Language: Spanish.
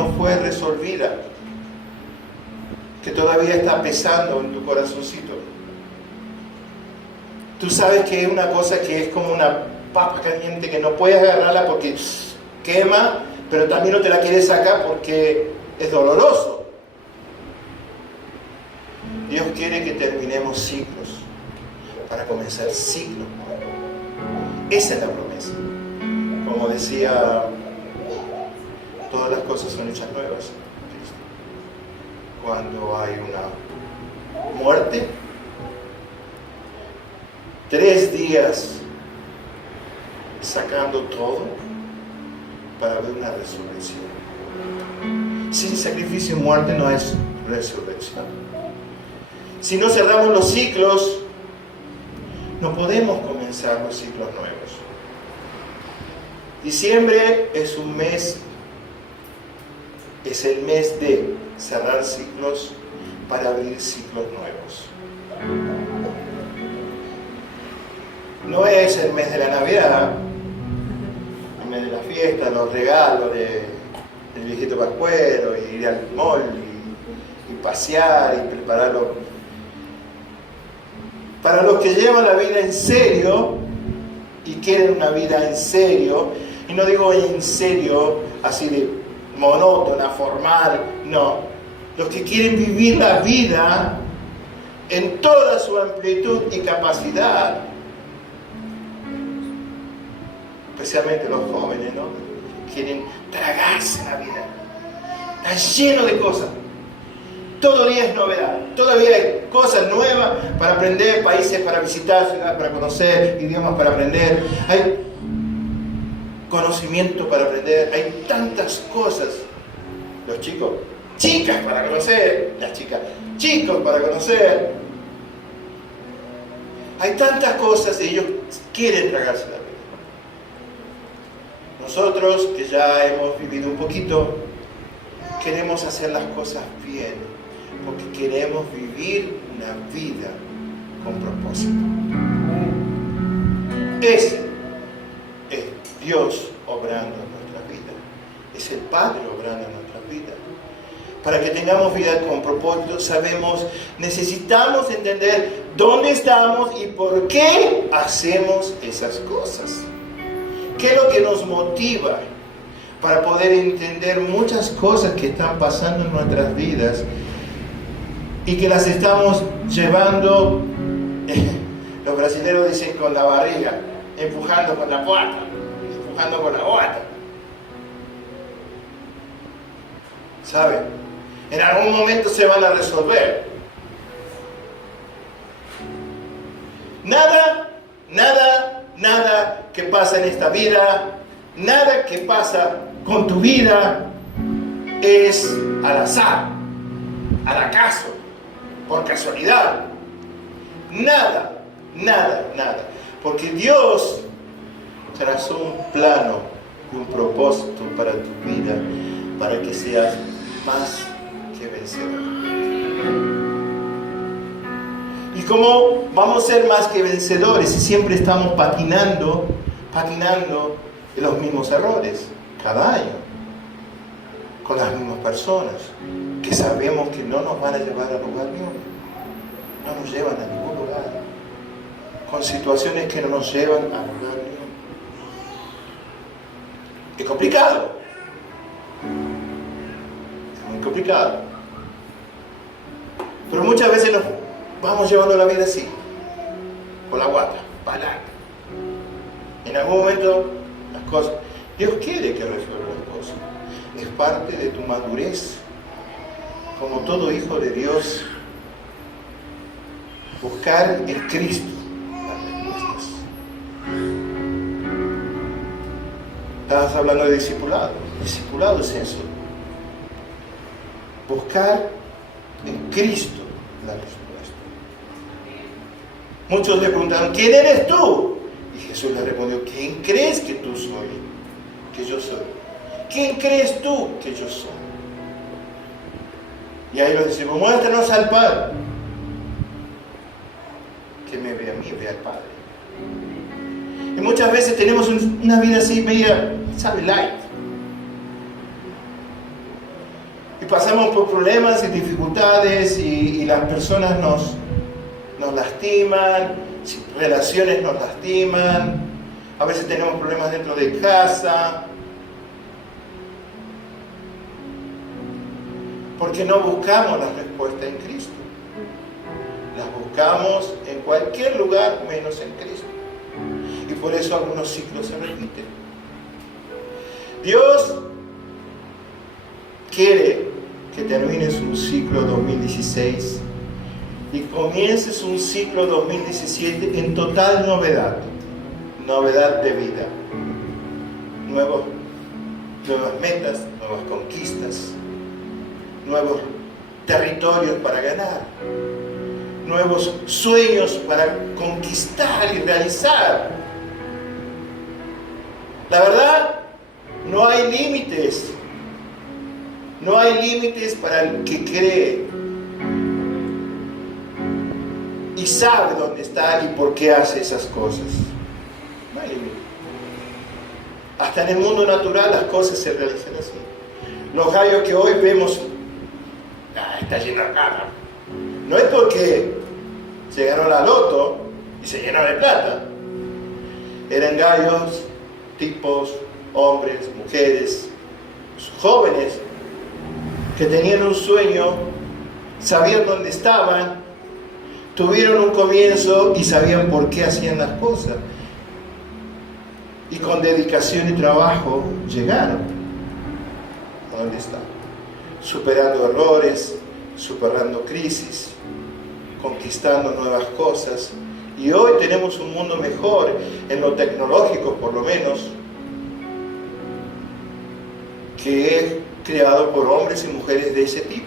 no fue resolvida, que todavía está pesando en tu corazoncito. Tú sabes que es una cosa que es como una papa caliente que no puedes agarrarla porque quema, pero también no te la quieres sacar porque es doloroso. Dios quiere que terminemos ciclos para comenzar ciclos nuevos. Esa es la promesa. Como decía, todas las cosas son hechas nuevas en Cristo. Cuando hay una muerte, 3 días sacando todo para ver una resurrección. Sin sacrificio y muerte no es resurrección. Si no cerramos los ciclos, no podemos comenzar los ciclos nuevos. Diciembre es un mes, es el mes de cerrar ciclos para abrir ciclos nuevos. No es el mes de la Navidad, el mes de la fiesta, los regalos del viejito pascuero, y ir al mall y pasear y prepararlo. Para los que llevan la vida en serio y quieren una vida en serio, y no digo en serio así de monótona, formal, no. Los que quieren vivir la vida en toda su amplitud y capacidad, especialmente los jóvenes, ¿no? Quieren tragarse la vida. Está lleno de cosas. Todo día es novedad. Todavía hay cosas nuevas para aprender, países para visitar, ciudades para conocer, idiomas para aprender. Hay conocimiento para aprender. Hay tantas cosas. Los chicos, chicas para conocer. Las chicas, chicos para conocer. Hay tantas cosas y ellos quieren tragarse la vida. Nosotros, que ya hemos vivido un poquito, queremos hacer las cosas bien, porque queremos vivir una vida con propósito. Ese es Dios obrando en nuestra vida. Es el Padre obrando en nuestra vida. Para que tengamos vida con propósito, necesitamos entender dónde estamos y por qué hacemos esas cosas. ¿Qué es lo que nos motiva para poder entender muchas cosas que están pasando en nuestras vidas y que las estamos llevando, los brasileños dicen con la barriga, empujando con la pata, empujando con la bota? ¿Saben? En algún momento se van a resolver. Nada que pasa en esta vida, nada que pasa con tu vida es al azar, al acaso, por casualidad. Nada. Porque Dios trazó un plano y un propósito para tu vida, para que seas más que vencedor. Y como vamos a ser más que vencedores si siempre estamos patinando en los mismos errores cada año, con las mismas personas que sabemos que no nos van a llevar a lugar ninguno, no nos llevan a ningún lugar, con situaciones que no nos llevan a lugar ninguno. Es complicado, es muy complicado, pero muchas veces nos vamos llevando la vida así, con la guata, para adelante. En algún momento las cosas, Dios quiere que resuelva las cosas. Es parte de tu madurez. Como todo hijo de Dios, buscar en Cristo las respuestas. Estabas hablando de discipulado. Discipulado es eso. Buscar en Cristo la respuesta. Muchos le preguntaron, ¿quién eres tú? Y Jesús le respondió, ¿quién crees que tú soy? Que yo soy. ¿Quién crees tú que yo soy? Y ahí los discípulos, muéstranos al Padre. Que me ve a mí, ve al Padre. Y muchas veces tenemos una vida así media, ¿sabe? Light. Y pasamos por problemas y dificultades y las personas nos lastiman, relaciones nos lastiman, a veces tenemos problemas dentro de casa, porque no buscamos la respuesta en Cristo. Las buscamos en cualquier lugar menos en Cristo. Y por eso algunos ciclos se repiten. Dios quiere que termines un ciclo 2016 y comiences un ciclo 2017 en total novedad de vida, nuevas metas, nuevas conquistas, nuevos territorios para ganar, nuevos sueños para conquistar y realizar. La verdad, no hay límites. No hay límites para el que cree y sabe dónde está y por qué hace esas cosas. No hay límites. Hasta en el mundo natural las cosas se realizan así. Los gallos que hoy vemos, está lleno de cara. No es porque se ganó la loto y se llenó de plata. Eran gallos, tipos, hombres, mujeres, jóvenes, que tenían un sueño, sabían dónde estaban, tuvieron un comienzo y sabían por qué hacían las cosas. Y con dedicación y trabajo llegaron a donde están, superando errores, superando crisis, conquistando nuevas cosas. Y hoy tenemos un mundo mejor, en lo tecnológico por lo menos, que es creado por hombres y mujeres de ese tipo.